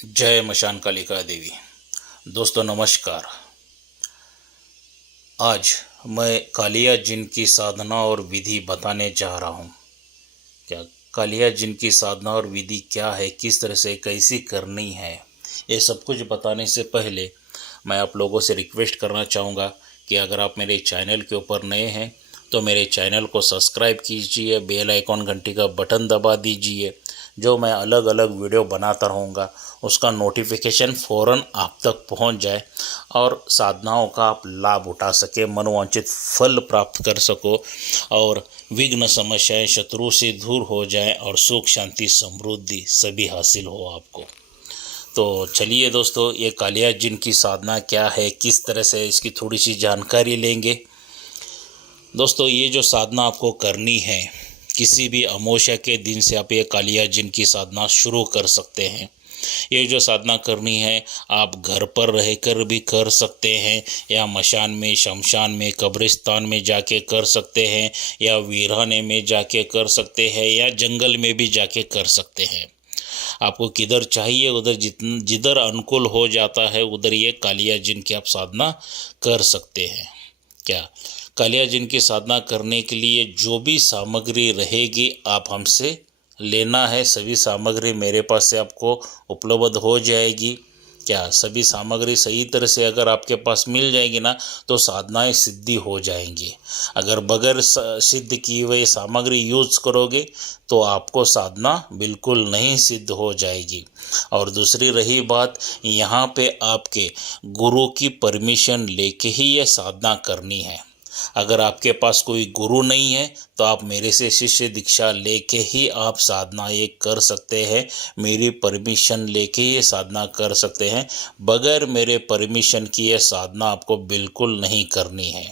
जय मशान कालिका देवी। दोस्तों नमस्कार। आज मैं कालिया जिन की साधना और विधि बताने जा रहा हूँ। क्या कालिया जिन की साधना और विधि क्या है, किस तरह से कैसी करनी है, ये सब कुछ बताने से पहले मैं आप लोगों से रिक्वेस्ट करना चाहूँगा कि अगर आप मेरे चैनल के ऊपर नए हैं तो मेरे चैनल को सब्सक्राइब कीजिए, बेल आइकॉन घंटी का बटन दबा दीजिए। जो मैं अलग अलग वीडियो बनाता रहूँगा उसका नोटिफिकेशन फ़ौरन आप तक पहुँच जाए और साधनाओं का आप लाभ उठा सके, मनोवांछित फल प्राप्त कर सको और विघ्न समस्याएं शत्रु से दूर हो जाएं और सुख शांति समृद्धि सभी हासिल हो आपको। तो चलिए दोस्तों, ये कालिया जिन की साधना क्या है, किस तरह से इसकी थोड़ी सी जानकारी लेंगे। दोस्तों, ये जो साधना आपको करनी है, किसी भी अमावस्या के दिन से आप ये कालिया जिन की साधना शुरू कर सकते हैं। ये जो साधना करनी है आप घर पर रहकर भी कर सकते हैं, या मशान में, शमशान में, कब्रिस्तान में जाके कर सकते हैं, या वीराने में जाके कर सकते हैं, या जंगल में भी जाके कर सकते हैं। आपको किधर चाहिए उधर जिधर अनुकूल हो जाता है उधर ये कालिया जिन की आप साधना कर सकते हैं। क्या कालिया जिन की साधना करने के लिए जो भी सामग्री रहेगी आप हमसे लेना है, सभी सामग्री मेरे पास से आपको उपलब्ध हो जाएगी। क्या सभी सामग्री सही तरह से अगर आपके पास मिल जाएगी ना तो साधनाएं सिद्धि हो जाएंगी। अगर बगैर सिद्ध की हुई सामग्री यूज करोगे तो आपको साधना बिल्कुल नहीं सिद्ध हो जाएगी। और दूसरी रही बात, यहाँ पे आपके गुरु की परमिशन लेके ही ये साधना करनी है। अगर आपके पास कोई गुरु नहीं है तो आप मेरे से शिष्य दीक्षा लेके ही आप साधना ये कर सकते हैं। मेरी परमिशन लेके ये साधना कर सकते हैं। बगैर मेरे परमिशन की ये साधना आपको बिल्कुल नहीं करनी है।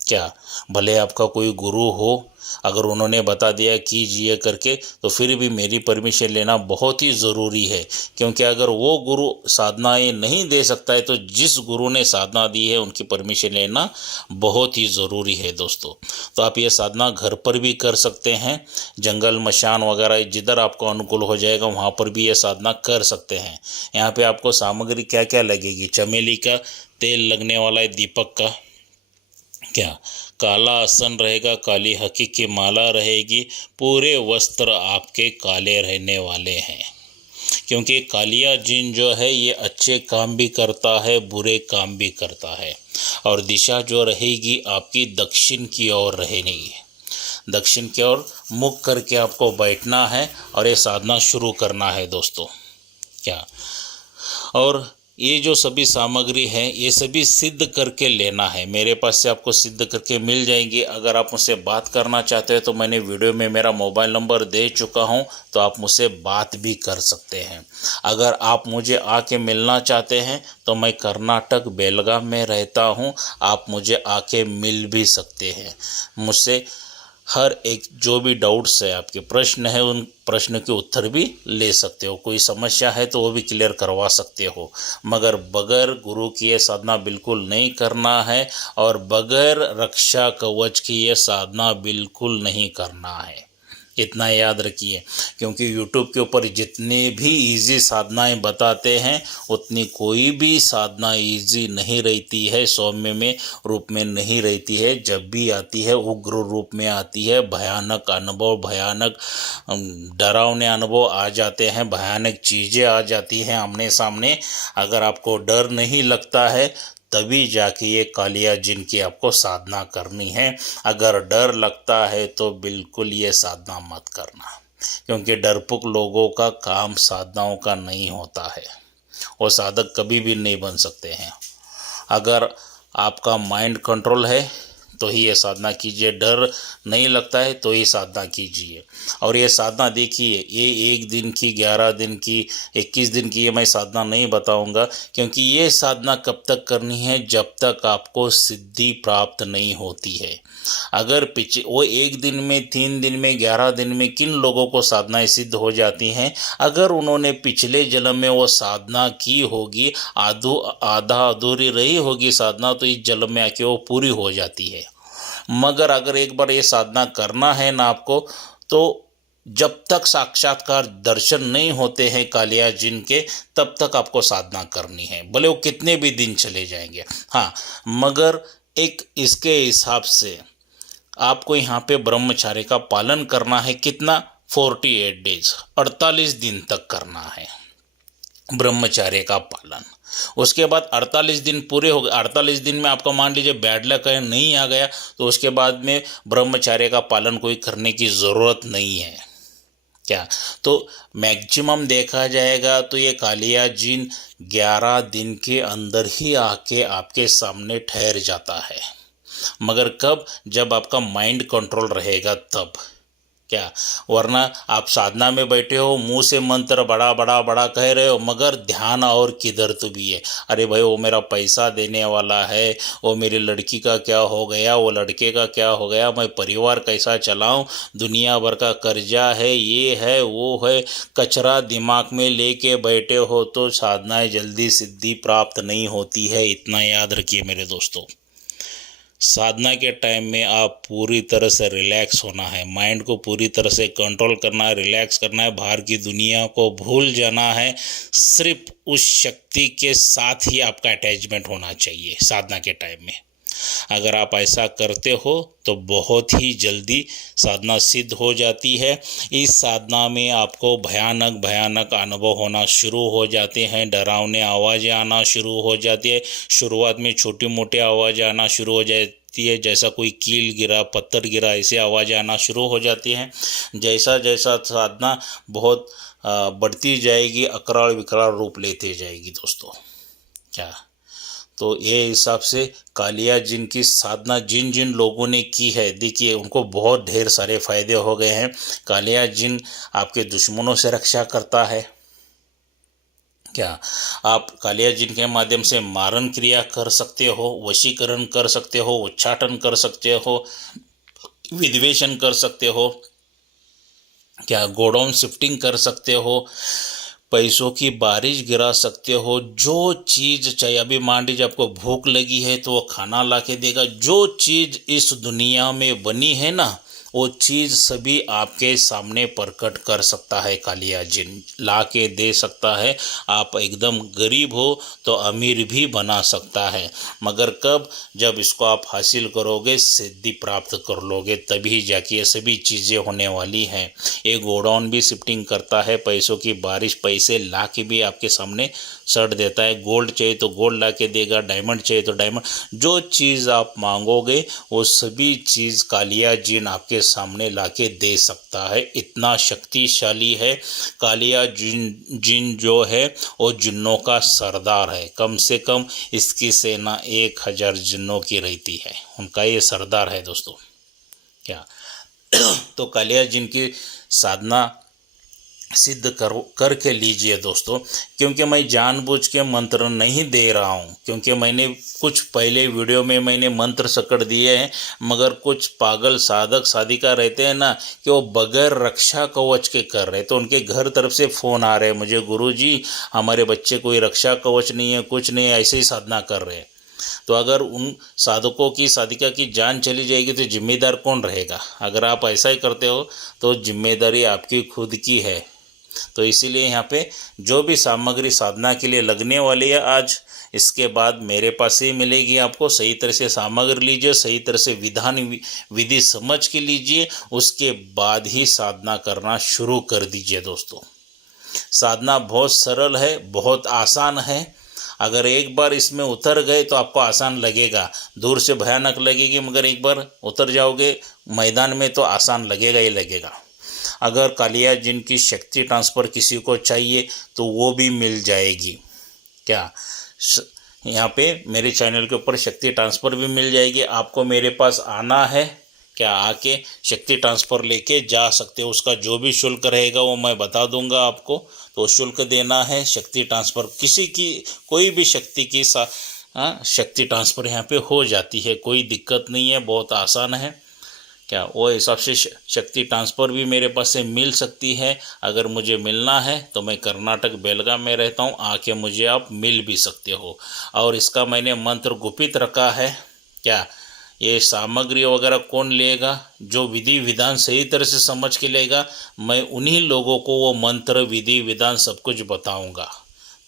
क्या भले आपका कोई गुरु हो, अगर उन्होंने बता दिया कीजिए करके तो फिर भी मेरी परमिशन लेना बहुत ही ज़रूरी है। क्योंकि अगर वो गुरु साधनाएं नहीं दे सकता है तो जिस गुरु ने साधना दी है उनकी परमिशन लेना बहुत ही ज़रूरी है दोस्तों। तो आप ये साधना घर पर भी कर सकते हैं, जंगल मशान वगैरह जिधर आपको अनुकूल हो जाएगा वहाँ पर भी ये साधना कर सकते हैं। यहाँ पे आपको सामग्री क्या क्या लगेगी, चमेली का तेल लगने वाला है, दीपक का, क्या काला आसन रहेगा, काली हकी की माला रहेगी, पूरे वस्त्र आपके काले रहने वाले हैं। क्योंकि कालिया जिन जो है ये अच्छे काम भी करता है, बुरे काम भी करता है। और दिशा जो रहेगी आपकी दक्षिण की ओर रहेगी। दक्षिण की ओर मुख करके आपको बैठना है और ये साधना शुरू करना है दोस्तों। क्या और ये जो सभी सामग्री है ये सभी सिद्ध करके लेना है। मेरे पास से आपको सिद्ध करके मिल जाएंगी। अगर आप मुझसे बात करना चाहते हैं तो मैंने वीडियो में मेरा मोबाइल नंबर दे चुका हूं, तो आप मुझसे बात भी कर सकते हैं। अगर आप मुझे आके मिलना चाहते हैं तो मैं कर्नाटक बेलगाम में रहता हूं, आप मुझे आके मिल भी सकते हैं। मुझसे हर एक जो भी डाउट्स है, आपके प्रश्न है, उन प्रश्न के उत्तर भी ले सकते हो। कोई समस्या है तो वो भी क्लियर करवा सकते हो। मगर बगैर गुरु की ये साधना बिल्कुल नहीं करना है और बगैर रक्षा कवच की ये साधना बिल्कुल नहीं करना है। इतना याद रखिए। क्योंकि यूट्यूब के ऊपर जितने भी इजी साधनाएं बताते हैं उतनी कोई भी साधना इजी नहीं रहती है, सौम्य में रूप में नहीं रहती है। जब भी आती है उग्र रूप में आती है। भयानक अनुभव, भयानक डरावने अनुभव आ जाते हैं, भयानक चीज़ें आ जाती हैं आमने सामने। अगर आपको डर नहीं लगता है तभी जाके ये कालिया जिन की आपको साधना करनी है। अगर डर लगता है तो बिल्कुल ये साधना मत करना। क्योंकि डरपोक लोगों का काम साधनाओं का नहीं होता है, वो साधक कभी भी नहीं बन सकते हैं। अगर आपका माइंड कंट्रोल है तो ही ये साधना कीजिए, डर नहीं लगता है तो ही साधना कीजिए। और ये साधना देखिए, ये 1 दिन की, 11 दिन की, 21 दिन की ये मैं साधना नहीं बताऊंगा। क्योंकि ये साधना कब तक करनी है, जब तक आपको सिद्धि प्राप्त नहीं होती है। अगर वो 1 दिन में, 3 दिन में, 11 दिन में किन लोगों को साधनाएं सिद्ध हो जाती हैं, अगर उन्होंने पिछले जन्म में वो साधना की होगी, आधा अधूरी रही होगी साधना, तो इस जन्म में आके वो पूरी हो जाती है। मगर अगर एक बार ये साधना करना है ना आपको, तो जब तक साक्षात्कार दर्शन नहीं होते हैं कालिया जिन के, तब तक आपको साधना करनी है, भले वो कितने भी दिन चले जाएंगे। हाँ, मगर एक इसके हिसाब से आपको यहाँ पे ब्रह्मचार्य का पालन करना है। कितना? 48 डेज, 48 दिन तक करना है ब्रह्मचार्य का पालन। उसके बाद 48 दिन पूरे हो गए, 48 दिन में आपका मान लीजिए बैड लक है, नहीं आ गया, तो उसके बाद में ब्रह्मचार्य का पालन कोई करने की ज़रूरत नहीं है। क्या? तो मैक्सिमम देखा जाएगा तो ये कालिया जिन 11 दिन के अंदर ही आके आपके सामने ठहर जाता है। मगर कब? जब आपका माइंड कंट्रोल रहेगा तब। क्या? वरना आप साधना में बैठे हो, मुंह से मंत्र बड़ा बड़ा बड़ा कह रहे हो, मगर ध्यान और किधर तो भी है। अरे भाई, वो मेरा पैसा देने वाला है, वो मेरी लड़की का क्या हो गया, वो लड़के का क्या हो गया, मैं परिवार कैसा चलाऊं, दुनिया भर का कर्जा है, ये है वो है, कचरा दिमाग में लेके बैठे हो तो साधनाएं जल्दी सिद्धि प्राप्त नहीं होती है। इतना याद रखिए मेरे दोस्तों। साधना के टाइम में आप पूरी तरह से रिलैक्स होना है, माइंड को पूरी तरह से कंट्रोल करना है, रिलैक्स करना है, बाहर की दुनिया को भूल जाना है। सिर्फ उस शक्ति के साथ ही आपका अटैचमेंट होना चाहिए साधना के टाइम में। अगर आप ऐसा करते हो तो बहुत ही जल्दी साधना सिद्ध हो जाती है। इस साधना में आपको भयानक भयानक अनुभव होना शुरू हो जाते हैं, डरावने आवाज़ें आना शुरू हो जाती है। शुरुआत में छोटी मोटी आवाज़ें आना शुरू हो जाती है, जैसा कोई कील गिरा, पत्थर गिरा, ऐसी आवाज़ें आना शुरू हो जाती हैं। जैसा जैसा साधना बहुत बढ़ती जाएगी, अकराल विकराल रूप लेते जाएगी दोस्तों। क्या? तो ये हिसाब से कालिया जिन की साधना जिन जिन लोगों ने की है, देखिए उनको बहुत ढेर सारे फायदे हो गए हैं। कालिया जिन आपके दुश्मनों से रक्षा करता है। क्या? आप कालिया जिन के माध्यम से मारण क्रिया कर सकते हो, वशीकरण कर सकते हो, उच्चाटन कर सकते हो, विद्वेषण कर सकते हो। क्या? गोडाउन शिफ्टिंग कर सकते हो, पैसों की बारिश गिरा सकते हो। जो चीज़ चाहिए, अभी मान लीजिए आपको भूख लगी है तो वो खाना ला के देगा। जो चीज़ इस दुनिया में बनी है ना, वो चीज़ सभी आपके सामने प्रकट कर सकता है कालिया जिन, ला के दे सकता है। आप एकदम गरीब हो तो अमीर भी बना सकता है, मगर कब? जब इसको आप हासिल करोगे, सिद्धि प्राप्त कर लोगे, तभी जाके ये सभी चीज़ें होने वाली हैं। ये गोडाउन भी शिफ्टिंग करता है, पैसों की बारिश, पैसे ला के भी आपके सामने सट देता है। गोल्ड चाहिए तो गोल्ड ला के देगा, डायमंड चाहिए तो डायमंड, जो चीज़ आप मांगोगे वो सभी चीज़ कालिया जिन आपके सामने लाके दे सकता है। इतना शक्तिशाली है कालिया जिन जो है वो जिन्नों का सरदार है। कम से कम इसकी सेना 1000 जिन्नों की रहती है, उनका ये सरदार है दोस्तों। क्या? तो कालिया जिन की साधना सिद्ध करके लीजिए दोस्तों, क्योंकि मैं जानबूझ के मंत्र नहीं दे रहा हूँ, क्योंकि मैंने कुछ पहले वीडियो में मैंने मंत्र सकड़ दिए हैं, मगर कुछ पागल साधक साधिका रहते हैं ना कि वो बगैर रक्षा कवच के कर रहे, तो उनके घर तरफ से फ़ोन आ रहे हैं मुझे, गुरुजी हमारे बच्चे कोई रक्षा कवच नहीं है, कुछ नहीं है, ऐसे ही साधना कर रहे हैं। तो अगर उन साधकों की साधिका की जान चली जाएगी तो जिम्मेदार कौन रहेगा? अगर आप ऐसा ही करते हो तो जिम्मेदारी आपकी खुद की है। तो इसीलिए यहाँ पे जो भी सामग्री साधना के लिए लगने वाली है आज, इसके बाद मेरे पास ही मिलेगी आपको। सही तरह से सामग्री लीजिए, सही तरह से विधान विधि समझ के लीजिए, उसके बाद ही साधना करना शुरू कर दीजिए दोस्तों। साधना बहुत सरल है, बहुत आसान है। अगर एक बार इसमें उतर गए तो आपको आसान लगेगा, दूर से भयानक लगेगी, मगर एक बार उतर जाओगे मैदान में तो आसान लगेगा ही लगेगा। अगर कालिया जिन की शक्ति ट्रांसफ़र किसी को चाहिए तो वो भी मिल जाएगी। क्या? यहाँ पे मेरे चैनल के ऊपर शक्ति ट्रांसफ़र भी मिल जाएगी। आपको मेरे पास आना है, क्या आके शक्ति ट्रांसफ़र लेके जा सकते हो। उसका जो भी शुल्क रहेगा वो मैं बता दूंगा आपको, तो शुल्क देना है। शक्ति ट्रांसफ़र किसी की कोई भी शक्ति की शक्ति ट्रांसफ़र यहाँ पे हो जाती है, कोई दिक्कत नहीं है, बहुत आसान है। क्या? वो हिसाब से शक्ति ट्रांसफ़र भी मेरे पास से मिल सकती है। अगर मुझे मिलना है तो मैं कर्नाटक बेलगाम में रहता हूँ, आके मुझे आप मिल भी सकते हो। और इसका मैंने मंत्र गुपित रखा है। क्या? ये सामग्री वगैरह कौन लेगा? जो विधि विधान सही तरह से समझ के लेगा, मैं उन्हीं लोगों को वो मंत्र विधि विधान सब कुछ बताऊंगा।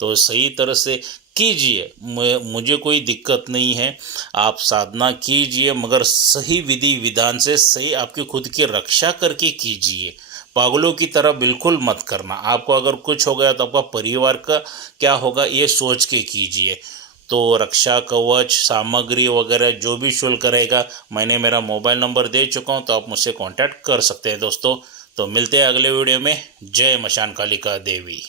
तो सही तरह से कीजिए, मुझे कोई दिक्कत नहीं है, आप साधना कीजिए, मगर सही विधि विधान से, सही आपकी खुद की रक्षा करके कीजिए। पागलों की तरह बिल्कुल मत करना। आपको अगर कुछ हो गया तो आपका परिवार का क्या होगा, ये सोच के कीजिए। तो रक्षा कवच सामग्री वगैरह जो भी शुल्क रहेगा, मैंने मेरा मोबाइल नंबर दे चुका हूँ, तो आप मुझसे कांटेक्ट कर सकते हैं दोस्तों। तो मिलते हैं अगले वीडियो में। जय मशान कालिका देवी।